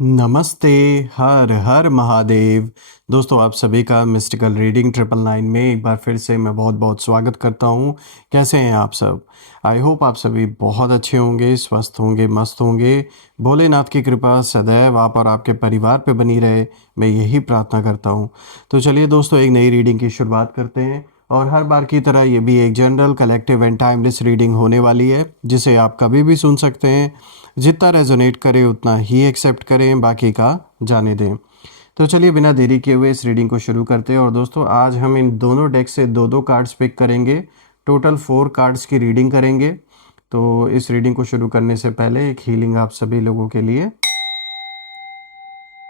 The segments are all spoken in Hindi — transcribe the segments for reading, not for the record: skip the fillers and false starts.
नमस्ते, हर हर महादेव। दोस्तों आप सभी का मिस्टिकल रीडिंग 999 में एक बार फिर से मैं बहुत-बहुत स्वागत करता हूँ। कैसे हैं आप सब? आई होप आप सभी बहुत अच्छे होंगे, स्वस्थ होंगे, मस्त होंगे। भोलेनाथ की कृपा सदैव आप और आपके परिवार पे बनी रहे, मैं यही प्रार्थना करता हूँ। तो चलिए दोस्तों एक नई रीडिंग की शुरुआत करते हैं और हर बार की तरह ये भी एक general, collective and timeless reading होने वाली है, जिसे आप कभी भी सुन सकते हैं। जितना रेजोनेट करे उतना ही एक्सेप्ट करें, बाकी का जाने दें। तो चलिए बिना देरी किए हुए इस रीडिंग को शुरू करते हैं। और दोस्तों आज हम इन दोनों डेक से दो दो कार्ड्स पिक करेंगे। टोटल 4 कार्ड्स की रीडिंग करेंगे। तो इस रीडिंग को शुरू करने से पहले एक हीलिंग आप सभी लोगों के लिए।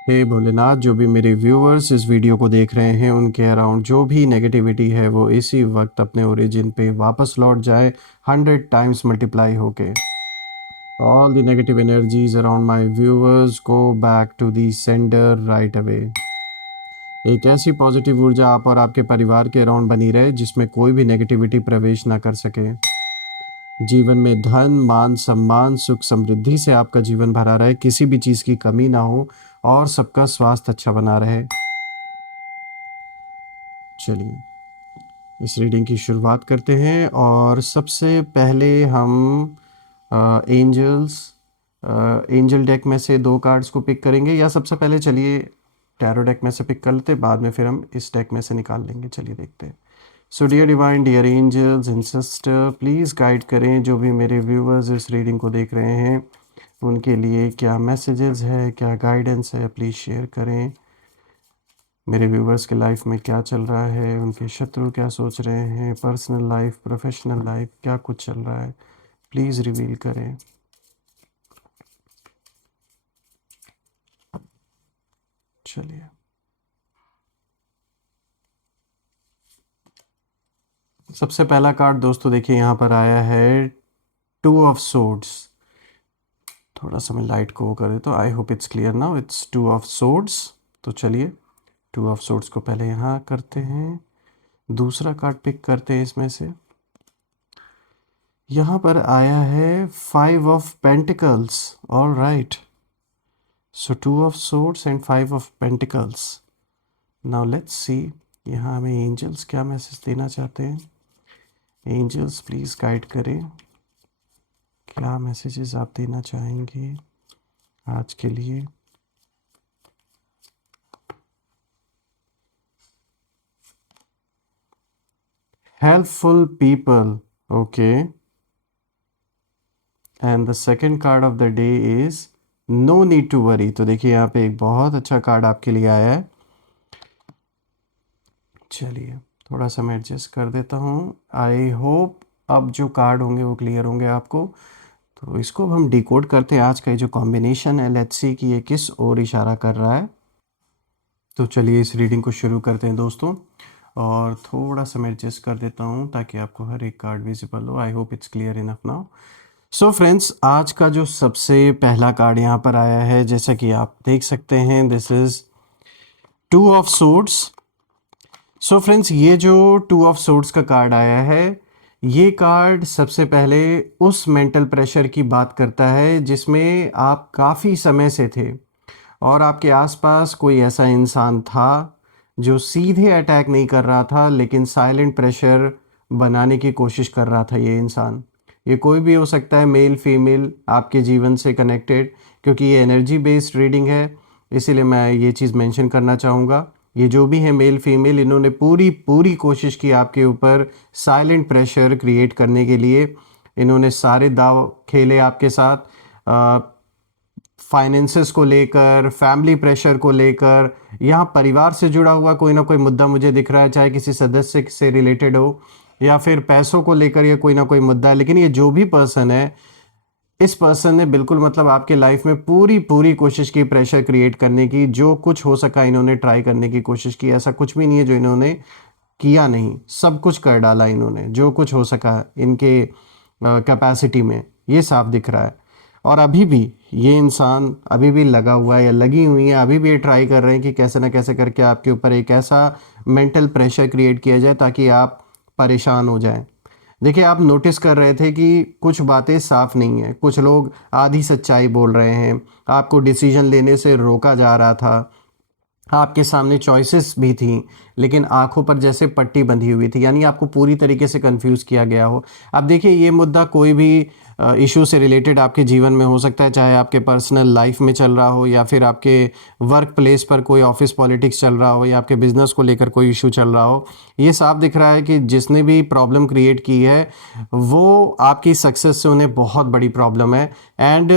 हे भोलेनाथ, जो भी मेरे व्यूअर्स इस वीडियो को देख रहे हैं उनके अराउंड जो भी नेगेटिविटी है वो इसी वक्त अपने ओरिजिन पे वापस लौट जाए 100 टाइम्स मल्टीप्लाई होके। All the negative energies around my viewers go back to the sender right away. एक ऐसी पॉजिटिव ऊर्जा आप और आपके परिवार के अराउंड बनी रहे जिसमें कोई भी नेगेटिविटी प्रवेश ना कर सके। जीवन में धन, मान, सम्मान, सुख, समृद्धि से आपका जीवन भरा रहे, किसी भी चीज़ की कमी ना हो और सबका स्वास्थ्य अच्छा बना रहे। चलिए इस रीडिंग की शुरुआत करते हैं और सबसे पहले हम एंजल्स एंजल डेक में से 2 कार्ड्स को पिक करेंगे, या सबसे पहले चलिए टैरो डेक में से पिक कर लेते हैं, बाद में फिर हम इस डेक में से निकाल लेंगे। चलिए देखते हैं। So dear divine, dear angels and sister, please guide करें जो भी मेरे व्यूवर्स इस रीडिंग को देख रहे हैं उनके लिए क्या मैसेजेस है, क्या गाइडेंस है, प्लीज़ शेयर करें। मेरे व्यूवर्स के लाइफ में क्या चल रहा है, उनके शत्रु क्या सोच रहे हैं, पर्सनल लाइफ, प्रोफेशनल लाइफ, क्या कुछ चल रहा है, प्लीज़ रिवील करें। चलिए सबसे पहला कार्ड दोस्तों देखिए यहाँ पर आया है 2 ऑफ सोर्ड्स। थोड़ा सा मैं लाइट को वो कर देता हूँ। I hope it's clear now. It's 2 of swords. तो चलिए 2 ऑफ सोर्ड्स को पहले यहाँ करते हैं, दूसरा कार्ड पिक करते हैं इसमें से। यहाँ पर आया है 5 of pentacles. All right, so 2 of swords and 5 of pentacles. Now let's see यहाँ हमें एंजल्स क्या मैसेज देना चाहते हैं। एंजल्स प्लीज़ गाइड करें, क्या मैसेजेस आप देना चाहेंगे आज के लिए। Helpful people, okay. And the second card of the day is no need to worry. तो देखिए यहाँ पे एक बहुत अच्छा कार्ड आपके लिए आया है। चलिए थोड़ा सा मैं एडजस्ट कर देता हूँ। आई होप अब जो कार्ड होंगे वो क्लियर होंगे आपको। तो इसको हम डिकोड करते हैं। आज का ये जो कॉम्बिनेशन है, लेट्स सी कि ये किस ओर इशारा कर रहा है। तो चलिए इस रीडिंग को शुरू करते हैं दोस्तों। और थोड़ा सा मैं एडजस्ट कर देता हूँ ताकि आपको हर एक कार्ड विजिबल हो। I hope it's clear enough now. So friends, आज का जो सबसे पहला कार्ड यहाँ पर आया है, जैसा कि आप देख सकते हैं, this is 2 of swords. So friends, ये जो 2 ऑफ सोर्ड्स का कार्ड आया है, ये कार्ड सबसे पहले उस मेंटल प्रेशर की बात करता है जिसमें आप काफ़ी समय से थे और आपके आसपास कोई ऐसा इंसान था जो सीधे अटैक नहीं कर रहा था, लेकिन साइलेंट प्रेशर बनाने की कोशिश कर रहा था। ये इंसान, ये कोई भी हो सकता है, मेल फीमेल, आपके जीवन से कनेक्टेड, क्योंकि ये एनर्जी बेस्ड रीडिंग है, इसीलिए मैं ये चीज़ मेंशन करना चाहूँगा। ये जो भी है मेल फीमेल, इन्होंने पूरी पूरी कोशिश की आपके ऊपर साइलेंट प्रेशर क्रिएट करने के लिए। इन्होंने सारे दाव खेले आपके साथ, फाइनेंसेस को लेकर, फैमिली प्रेशर को लेकर। यहाँ परिवार से जुड़ा हुआ कोई ना कोई मुद्दा मुझे दिख रहा है, चाहे किसी सदस्य से रिलेटेड हो या फिर पैसों को लेकर या कोई ना कोई मुद्दा है। लेकिन ये जो भी पर्सन है, इस पर्सन ने बिल्कुल मतलब आपके लाइफ में पूरी पूरी कोशिश की प्रेशर क्रिएट करने की। जो कुछ हो सका इन्होंने ट्राई करने की कोशिश की। ऐसा कुछ भी नहीं है जो इन्होंने किया नहीं, सब कुछ कर डाला इन्होंने, जो कुछ हो सका इनके कैपेसिटी में, ये साफ दिख रहा है। और अभी भी ये इंसान अभी भी लगा हुआ है या लगी हुई है, अभी भी ये ट्राई कर रहे हैं कि कैसे ना कैसे करके आपके ऊपर एक ऐसा मेंटल प्रेशर क्रिएट किया जाए ताकि आप परेशान हो जाएं। देखिए, आप नोटिस कर रहे थे कि कुछ बातें साफ नहीं है, कुछ लोग आधी सच्चाई बोल रहे हैं, आपको डिसीजन लेने से रोका जा रहा था, आपके सामने चॉइसेस भी थी, लेकिन आँखों पर जैसे पट्टी बंधी हुई थी, यानी आपको पूरी तरीके से कन्फ्यूज़ किया गया हो। अब देखिए, ये मुद्दा कोई भी इश्यू से रिलेटेड आपके जीवन में हो सकता है, चाहे आपके पर्सनल लाइफ़ में चल रहा हो या फिर आपके वर्क प्लेस पर कोई ऑफ़िस पॉलिटिक्स चल रहा हो या आपके बिज़नेस को लेकर कोई इश्यू चल रहा हो। ये साफ दिख रहा है कि जिसने भी प्रॉब्लम क्रिएट की है, वो आपकी सक्सेस से उन्हें बहुत बड़ी प्रॉब्लम है। एंड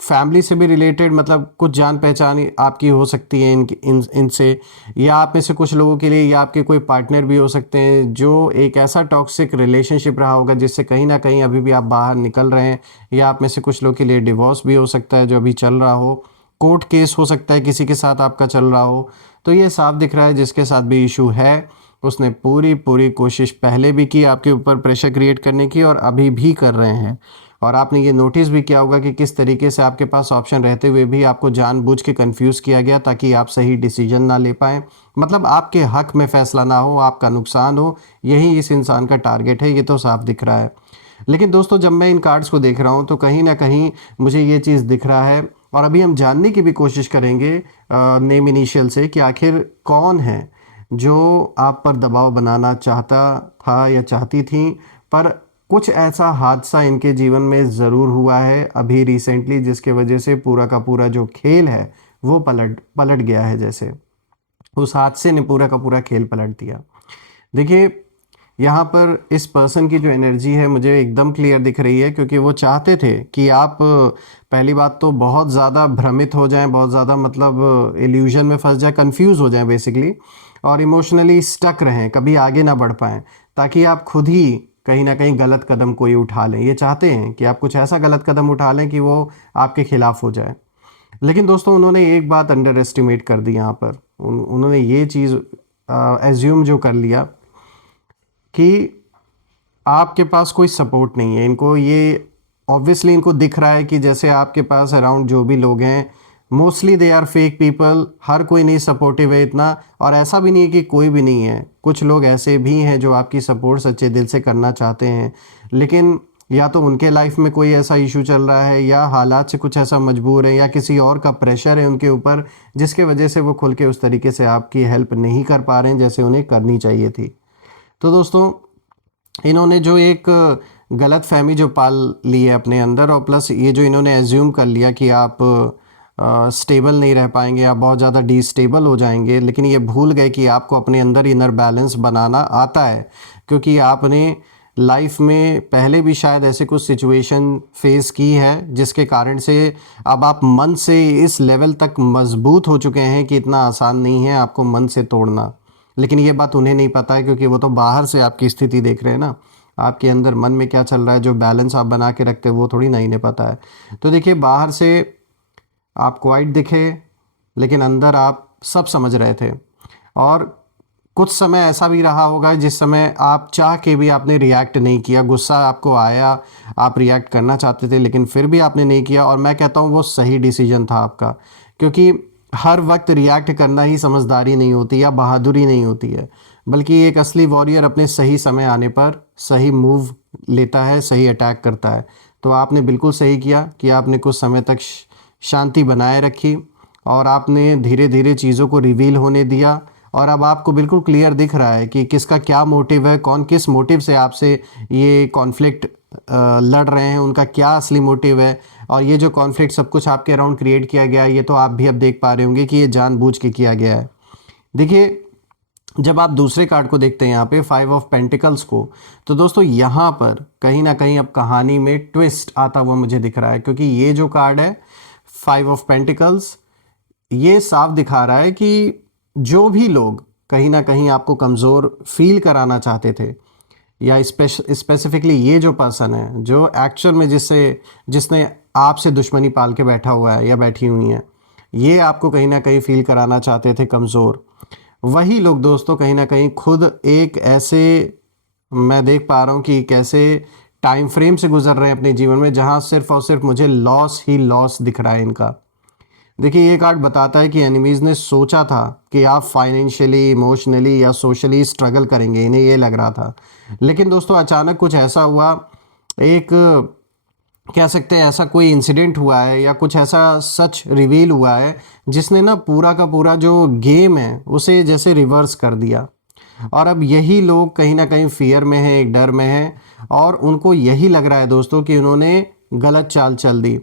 फैमिली से भी रिलेटेड, मतलब कुछ जान पहचान आपकी हो सकती है इनसे, या आप में से कुछ लोगों के लिए या आपके कोई पार्टनर भी हो सकते हैं जो एक ऐसा टॉक्सिक रिलेशनशिप रहा होगा जिससे कहीं ना कहीं अभी भी आप बाहर निकल रहे हैं, या आप में से कुछ लोगों के लिए डिवोर्स भी हो सकता है जो अभी चल रहा हो, कोर्ट केस हो सकता है किसी के साथ आपका चल रहा हो। तो ये साफ दिख रहा है जिसके साथ भी इशू है, उसने पूरी पूरी कोशिश पहले भी की आपके ऊपर प्रेशर क्रिएट करने की, और अभी भी कर रहे हैं। और आपने ये नोटिस भी किया होगा कि किस तरीके से आपके पास ऑप्शन रहते हुए भी आपको जानबूझ के कंफ्यूज किया गया ताकि आप सही डिसीजन ना ले पाएँ, मतलब आपके हक में फैसला ना हो, आपका नुकसान हो, यही इस इंसान का टारगेट है, ये तो साफ दिख रहा है। लेकिन दोस्तों, जब मैं इन कार्ड्स को देख रहा हूँ तो कहीं ना कहीं मुझे ये चीज़ दिख रहा है, और अभी हम जानने की भी कोशिश करेंगे नेम इनिशियल से कि आखिर कौन है जो आप पर दबाव बनाना चाहता था या चाहती थी। पर कुछ ऐसा हादसा इनके जीवन में ज़रूर हुआ है अभी रिसेंटली, जिसके वजह से पूरा का पूरा जो खेल है वो पलट पलट गया है। जैसे उस हादसे ने पूरा का पूरा खेल पलट दिया। देखिए, यहाँ पर इस पर्सन की जो एनर्जी है मुझे एकदम क्लियर दिख रही है, क्योंकि वो चाहते थे कि आप पहली बात तो बहुत ज़्यादा भ्रमित हो जाएं, बहुत ज़्यादा मतलब इल्यूजन में फंस जाए, कंफ्यूज हो जाएं बेसिकली, और इमोशनली स्टक रहें, कभी आगे ना बढ़ पाएं, ताकि आप खुद ही कहीं ना कहीं गलत कदम कोई उठा लें। ये चाहते हैं कि आप कुछ ऐसा गलत कदम उठा लें कि वो आपके खिलाफ हो जाए। लेकिन दोस्तों, उन्होंने एक बात अंडर एस्टिमेट कर दी यहाँ पर। उन्होंने ये चीज़ एज्यूम जो कर लिया कि आपके पास कोई सपोर्ट नहीं है। इनको ये ऑब्वियसली इनको दिख रहा है कि जैसे आपके पास अराउंड जो भी लोग हैं, mostly they are fake people, हर कोई नहीं सपोर्टिव है इतना, और ऐसा भी नहीं है कि कोई भी नहीं है, कुछ लोग ऐसे भी हैं जो आपकी सपोर्ट सच्चे दिल से करना चाहते हैं, लेकिन या तो उनके लाइफ में कोई ऐसा इशू चल रहा है, या हालात से कुछ ऐसा मजबूर है, या किसी और का प्रेशर है उनके ऊपर, जिसके वजह से वो खुल के उस तरीके से आपकी हेल्प नहीं कर पा रहे हैं जैसे उन्हें करनी चाहिए थी। तो दोस्तों, इन्होंने जो एक गलत फहमी जो पाल ली है अपने अंदर, और प्लस ये जो इन्होंने एज्यूम कर लिया कि आप स्टेबल नहीं रह पाएंगे, आप बहुत ज़्यादा डिस्टेबल हो जाएंगे, लेकिन ये भूल गए कि आपको अपने अंदर इनर बैलेंस बनाना आता है, क्योंकि आपने लाइफ में पहले भी शायद ऐसे कुछ सिचुएशन फेस की है जिसके कारण से अब आप मन से इस लेवल तक मजबूत हो चुके हैं कि इतना आसान नहीं है आपको मन से तोड़ना। लेकिन ये बात उन्हें नहीं पता है, क्योंकि वो तो बाहर से आपकी स्थिति देख रहे हैं ना, आपके अंदर मन में क्या चल रहा है, जो बैलेंस आप बना के रखते हैं वो थोड़ी ना इन्हें पता है। तो देखिए, बाहर से आप क्वाइट दिखे, लेकिन अंदर आप सब समझ रहे थे। और कुछ समय ऐसा भी रहा होगा जिस समय आप चाह के भी आपने रिएक्ट नहीं किया, गुस्सा आपको आया, आप रिएक्ट करना चाहते थे लेकिन फिर भी आपने नहीं किया, और मैं कहता हूँ वो सही डिसीजन था आपका, क्योंकि हर वक्त रिएक्ट करना ही समझदारी नहीं होती या बहादुरी नहीं होती है, बल्कि एक असली वॉरियर अपने सही समय आने पर सही मूव लेता है, सही अटैक करता है। तो आपने बिल्कुल सही किया कि आपने कुछ समय तक शांति बनाए रखी, और आपने धीरे धीरे चीज़ों को रिवील होने दिया, और अब आपको बिल्कुल क्लियर दिख रहा है कि किसका क्या मोटिव है, कौन किस मोटिव से आपसे ये कॉन्फ्लिक्ट लड़ रहे हैं, उनका क्या असली मोटिव है। और ये जो कॉन्फ्लिक्ट सब कुछ आपके अराउंड क्रिएट किया गया है, ये तो आप भी अब देख पा रहे होंगे कि ये जानबूझ के किया गया है। देखिए, जब आप दूसरे कार्ड को देखते हैं यहाँ पे 5 ऑफ पेंटिकल्स को, तो दोस्तों यहाँ पर कहीं ना कहीं अब कहानी में ट्विस्ट आता हुआ मुझे दिख रहा है, क्योंकि ये जो कार्ड है 5 ऑफ पेंटिकल्स, ये साफ दिखा रहा है कि जो भी लोग कहीं ना कहीं आपको कमज़ोर फील कराना चाहते थे, या स्पेसिफिकली ये जो पर्सन है जो एक्चुअल में जिसने आपसे दुश्मनी पाल के बैठा हुआ है या बैठी हुई है, ये आपको कहीं ना कहीं फील कराना चाहते थे कमज़ोर, वही लोग दोस्तों कहीं ना कहीं खुद एक ऐसे, मैं देख पा रहा हूँ कि कैसे टाइम फ्रेम से गुजर रहे हैं अपने जीवन में जहाँ सिर्फ और सिर्फ मुझे लॉस ही लॉस दिख रहा है इनका। देखिए ये कार्ड बताता है कि एनिमीज़ ने सोचा था कि आप फाइनेंशियली, इमोशनली या सोशली स्ट्रगल करेंगे, इन्हें ये लग रहा था। लेकिन दोस्तों अचानक कुछ ऐसा हुआ, एक कह सकते हैं ऐसा कोई इंसिडेंट हुआ है या कुछ ऐसा सच रिवील हुआ है जिसने ना पूरा का पूरा जो गेम है उसे जैसे रिवर्स कर दिया। और अब यही लोग कहीं ना कहीं फियर में हैं, एक डर में हैं, और उनको यही लग रहा है दोस्तों कि उन्होंने गलत चाल चल दी।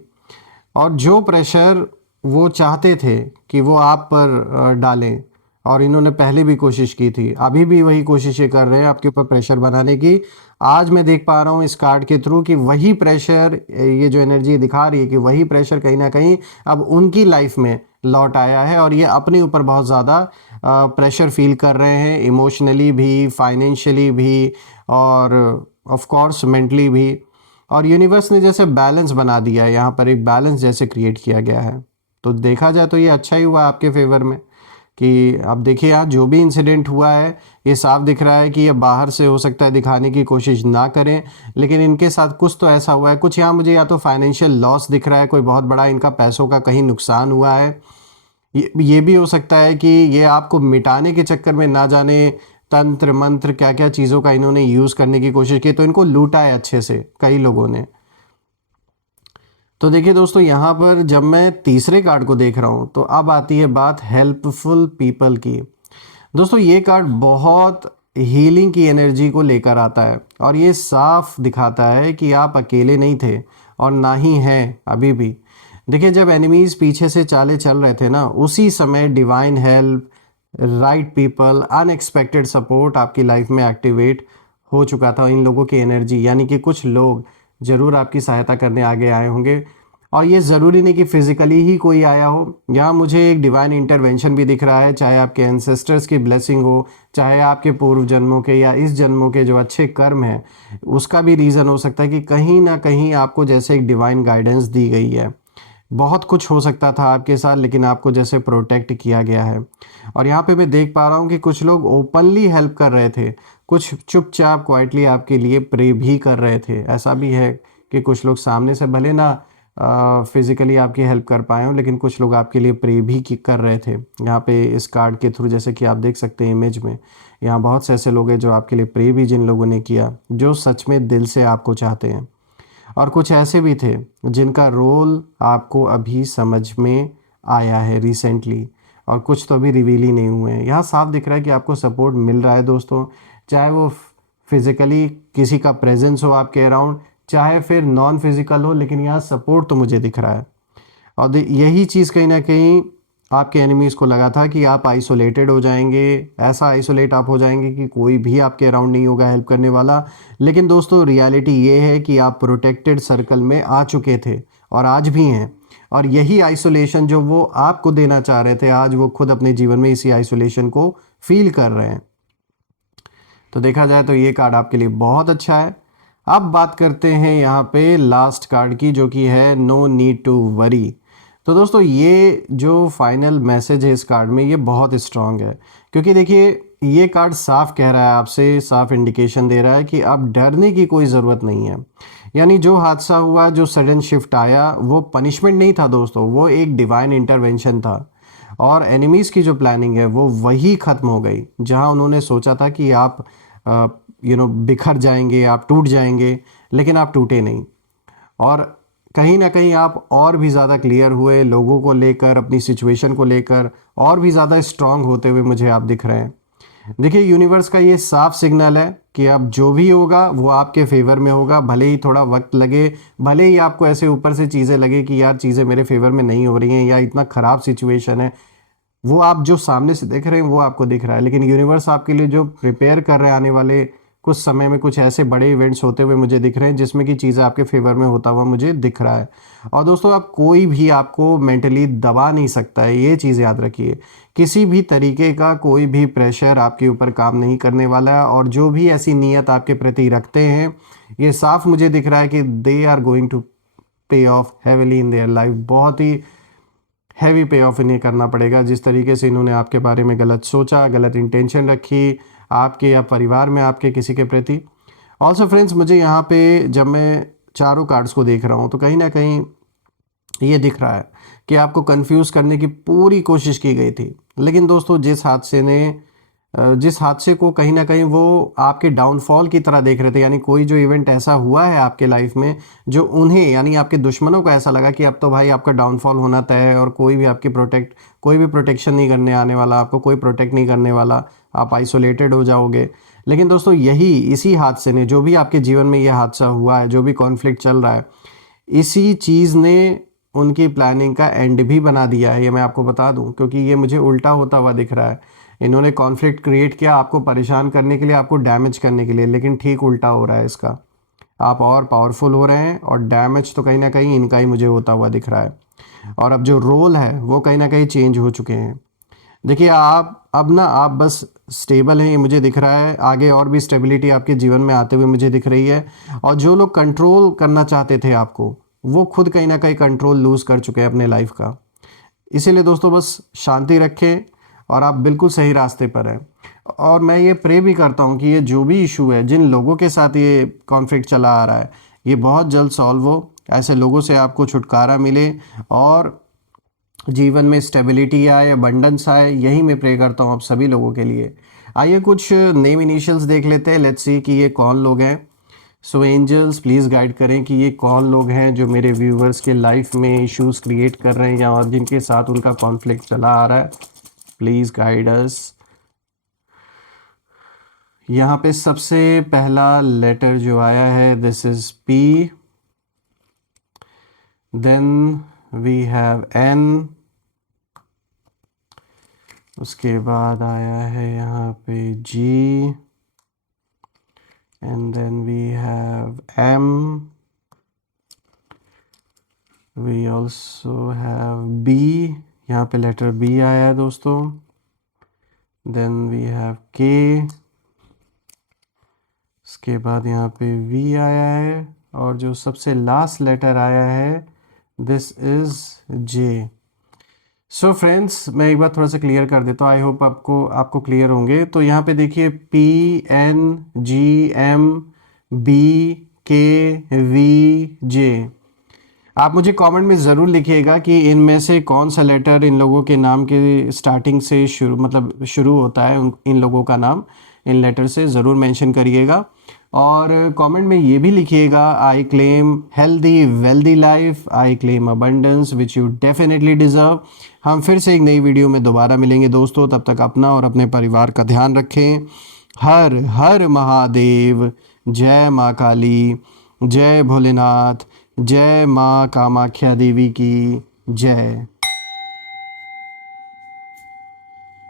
और जो प्रेशर वो चाहते थे कि वो आप पर डालें, और इन्होंने पहले भी कोशिश की थी, अभी भी वही कोशिशें कर रहे हैं आपके ऊपर प्रेशर बनाने की। आज मैं देख पा रहा हूँ इस कार्ड के थ्रू कि वही प्रेशर, ये जो एनर्जी दिखा रही है कि वही प्रेशर कहीं ना कहीं अब उनकी लाइफ में लौट आया है, और ये अपने ऊपर बहुत ज़्यादा प्रेशर फील कर रहे हैं, इमोशनली भी, फाइनेंशियली भी, और ऑफ कोर्स मेंटली भी। और यूनिवर्स ने जैसे बैलेंस बना दिया है, यहाँ पर एक बैलेंस जैसे क्रिएट किया गया है। तो देखा जाए तो ये अच्छा ही हुआ आपके फेवर में कि अब देखिए यहाँ जो भी इंसिडेंट हुआ है ये साफ दिख रहा है कि ये बाहर से हो सकता है दिखाने की कोशिश ना करें, लेकिन इनके साथ कुछ तो ऐसा हुआ है। कुछ यहाँ मुझे या तो फाइनेंशियल लॉस दिख रहा है, कोई बहुत बड़ा इनका पैसों का कहीं नुकसान हुआ है। ये भी हो सकता है कि ये आपको मिटाने के चक्कर में ना जाने तंत्र मंत्र क्या क्या चीज़ों का इन्होंने यूज़ करने की कोशिश की, तो इनको लूटा है अच्छे से कई लोगों ने। तो देखिए दोस्तों यहाँ पर जब मैं तीसरे कार्ड को देख रहा हूँ तो अब आती है बात हेल्पफुल पीपल की। दोस्तों ये कार्ड बहुत हीलिंग की एनर्जी को लेकर आता है, और ये साफ दिखाता है कि आप अकेले नहीं थे और ना ही हैं अभी भी। देखिए जब एनिमीज पीछे से चाले चल रहे थे ना, उसी समय divine help, right people, unexpected support आपकी लाइफ में एक्टिवेट हो चुका था। इन लोगों की एनर्जी यानी कि कुछ लोग ज़रूर आपकी सहायता करने आगे आए होंगे, और ये ज़रूरी नहीं कि फिज़िकली ही कोई आया हो। यहाँ मुझे एक डिवाइन इंटरवेंशन भी दिख रहा है, चाहे आपके एंसेस्टर्स की ब्लेसिंग हो, चाहे आपके पूर्व जन्मों के या इस जन्मों के जो अच्छे कर्म हैं उसका भी रीज़न हो सकता है कि कहीं ना कहीं आपको जैसे एक डिवाइन गाइडेंस दी गई है। बहुत कुछ हो सकता था आपके साथ, लेकिन आपको जैसे प्रोटेक्ट किया गया है। और यहाँ पे मैं देख पा रहा हूँ कि कुछ लोग ओपनली हेल्प कर रहे थे, कुछ चुपचाप क्वाइटली आपके लिए प्रे भी कर रहे थे। ऐसा भी है कि कुछ लोग सामने से भले ना फिजिकली आपकी हेल्प कर पाए हों, लेकिन कुछ लोग आपके लिए प्रे भी कर रहे थे। यहाँ पे इस कार्ड के थ्रू जैसे कि आप देख सकते हैं इमेज में, यहाँ बहुत से ऐसे लोग हैं जो आपके लिए प्रे भी जिन लोगों ने किया, जो सच में दिल से आपको चाहते हैं। और कुछ ऐसे भी थे जिनका रोल आपको अभी समझ में आया है रिसेंटली, और कुछ तो अभी रिवील ही नहीं हुए हैं। यहाँ साफ दिख रहा है कि आपको सपोर्ट मिल रहा है दोस्तों, चाहे वो फिज़िकली किसी का प्रेजेंस हो आपके अराउंड, चाहे फिर नॉन फिज़िकल हो, लेकिन यहाँ सपोर्ट तो मुझे दिख रहा है। और यही चीज़ कहीं ना कहीं आपके एनिमीज़ को लगा था कि आप आइसोलेटेड हो जाएंगे, ऐसा आइसोलेट आप हो जाएंगे कि कोई भी आपके अराउंड नहीं होगा हेल्प करने वाला। लेकिन दोस्तों रियलिटी ये है कि आप प्रोटेक्टेड सर्कल में आ चुके थे और आज भी हैं, और यही आइसोलेशन जो वो आपको देना चाह रहे थे, आज वो खुद अपने जीवन में इसी आइसोलेशन को फील कर रहे हैं। तो देखा जाए तो ये कार्ड आपके लिए बहुत अच्छा है। अब बात करते हैं यहाँ पे लास्ट कार्ड की, जो कि है नो नीड टू वरी। तो दोस्तों ये जो फाइनल मैसेज है इस कार्ड में, ये बहुत स्ट्रांग है, क्योंकि देखिए ये कार्ड साफ कह रहा है आपसे, साफ इंडिकेशन दे रहा है कि अब डरने की कोई ज़रूरत नहीं है। यानी जो हादसा हुआ, जो सडन शिफ्ट आया, वो पनिशमेंट नहीं था दोस्तों, वो एक डिवाइन इंटरवेंशन था। और एनिमीज़ की जो प्लानिंग है वो वही ख़त्म हो गई, जहां उन्होंने सोचा था कि आप बिखर जाएंगे, आप टूट जाएंगे, लेकिन आप टूटे नहीं। और कहीं ना कहीं आप और भी ज़्यादा क्लियर हुए लोगों को लेकर, अपनी सिचुएशन को लेकर, और भी ज़्यादा स्ट्रांग होते हुए मुझे आप दिख रहे हैं। देखिए यूनिवर्स का ये साफ सिग्नल है कि अब जो भी होगा वो आपके फेवर में होगा, भले ही थोड़ा वक्त लगे, भले ही आपको ऐसे ऊपर से चीज़ें लगे कि यार चीज़ें मेरे फेवर में नहीं हो रही हैं या इतना ख़राब सिचुएशन है। वो आप जो सामने से देख रहे हैं वो आपको दिख रहा है, लेकिन यूनिवर्स आपके लिए जो प्रिपेयर कर रहे हैं आने वाले कुछ समय में, कुछ ऐसे बड़े इवेंट्स होते हुए मुझे दिख रहे हैं जिसमें कि चीज़ें आपके फेवर में होता हुआ मुझे दिख रहा है। और दोस्तों अब कोई भी आपको मेंटली दबा नहीं सकता है, ये चीज़ याद रखिए। किसी भी तरीके का कोई भी प्रेशर आपके ऊपर काम नहीं करने वाला है, और जो भी ऐसी नीयत आपके प्रति रखते हैं, ये साफ मुझे दिख रहा है कि दे आर गोइंग टू पे of heavily in their life. बहुत ही हैवी पे ऑफ इन्हें करना पड़ेगा, जिस तरीके से इन्होंने आपके बारे में गलत सोचा, गलत इंटेंशन रखी आपके या परिवार में आपके किसी के प्रति। ऑल्सो फ्रेंड्स, मुझे यहाँ पे जब मैं चारों कार्ड्स को देख रहा हूँ तो कहीं ना कहीं ये दिख रहा है कि आपको कंफ्यूज करने की पूरी कोशिश की गई थी। लेकिन दोस्तों जिस हादसे को कहीं ना कहीं वो आपके डाउनफॉल की तरह देख रहे थे, यानी कोई जो इवेंट ऐसा हुआ है आपके लाइफ में जो उन्हें यानी आपके दुश्मनों को ऐसा लगा कि अब तो भाई आपका डाउनफॉल होना तय है और कोई भी प्रोटेक्शन नहीं करने आने वाला, आपको कोई प्रोटेक्ट नहीं करने वाला, आप आइसोलेटेड हो जाओगे। लेकिन दोस्तों इसी हादसे ने, जो भी आपके जीवन में ये हादसा हुआ है, जो भी कॉन्फ्लिक्ट चल रहा है, इसी चीज़ ने उनकी प्लानिंग का एंड भी बना दिया है। ये मैं आपको बता दूं, क्योंकि ये मुझे उल्टा होता हुआ दिख रहा है। इन्होंने कॉन्फ्लिक्ट क्रिएट किया आपको परेशान करने के लिए, आपको डैमेज करने के लिए, लेकिन ठीक उल्टा हो रहा है इसका। आप और पावरफुल हो रहे हैं और डैमेज तो कहीं ना कहीं इनका ही मुझे होता हुआ दिख रहा है। और अब जो रोल है वो कहीं ना कहीं चेंज हो चुके हैं। देखिए आप बस स्टेबल हैं, ये मुझे दिख रहा है। आगे और भी स्टेबिलिटी आपके जीवन में आते हुए मुझे दिख रही है। और जो लोग कंट्रोल करना चाहते थे आपको, वो खुद कहीं ना कहीं कंट्रोल लूज़ कर चुके हैं अपने लाइफ का। इसीलिए दोस्तों बस शांति रखें और आप बिल्कुल सही रास्ते पर हैं। और मैं ये प्रे भी करता हूँ कि ये जो भी इशू है, जिन लोगों के साथ ये कॉन्फ्लिक्ट चला आ रहा है, ये बहुत जल्द सॉल्व हो, ऐसे लोगों से आपको छुटकारा मिले और जीवन में स्टेबिलिटी आए, अबंडेंस आए। यही मैं प्रे करता हूँ आप सभी लोगों के लिए। आइए कुछ नेम इनिशियल्स देख लेते हैं। लेट्स सी कि ये कौन लोग हैं। सो एंजल्स प्लीज़ गाइड करें कि ये कौन लोग हैं जो मेरे व्यूवर्स के लाइफ में इश्यूज क्रिएट कर रहे हैं या और जिनके साथ उनका कॉन्फ्लिक्ट चला आ रहा है। Please guide us. यहाँ पे सबसे पहला लेटर जो आया है, this is P, then we have N, उसके बाद आया है यहाँ पे G, and then we have M, we also have B, यहाँ पे लेटर बी आया है दोस्तों। देन वी हैव के, इसके बाद यहाँ पे वी आया है और जो सबसे लास्ट लेटर आया है this is J. So friends, मैं एक बार थोड़ा सा क्लियर कर देता हूँ। आई होप आपको क्लियर होंगे। तो यहाँ पे देखिए P N G M B K V J. आप मुझे कमेंट में ज़रूर लिखिएगा कि इनमें से कौन सा लेटर इन लोगों के नाम के स्टार्टिंग से शुरू होता है। इन लोगों का नाम इन लेटर से ज़रूर मेंशन करिएगा। और कमेंट में ये भी लिखिएगा, I claim healthy wealthy life, I claim abundance which you definitely deserve. हम फिर से एक नई वीडियो में दोबारा मिलेंगे दोस्तों। तब तक अपना और अपने परिवार का ध्यान रखें। हर हर महादेव। जय माँ काली, जय भोलेनाथ, जय माँ कामाख्या देवी की जय।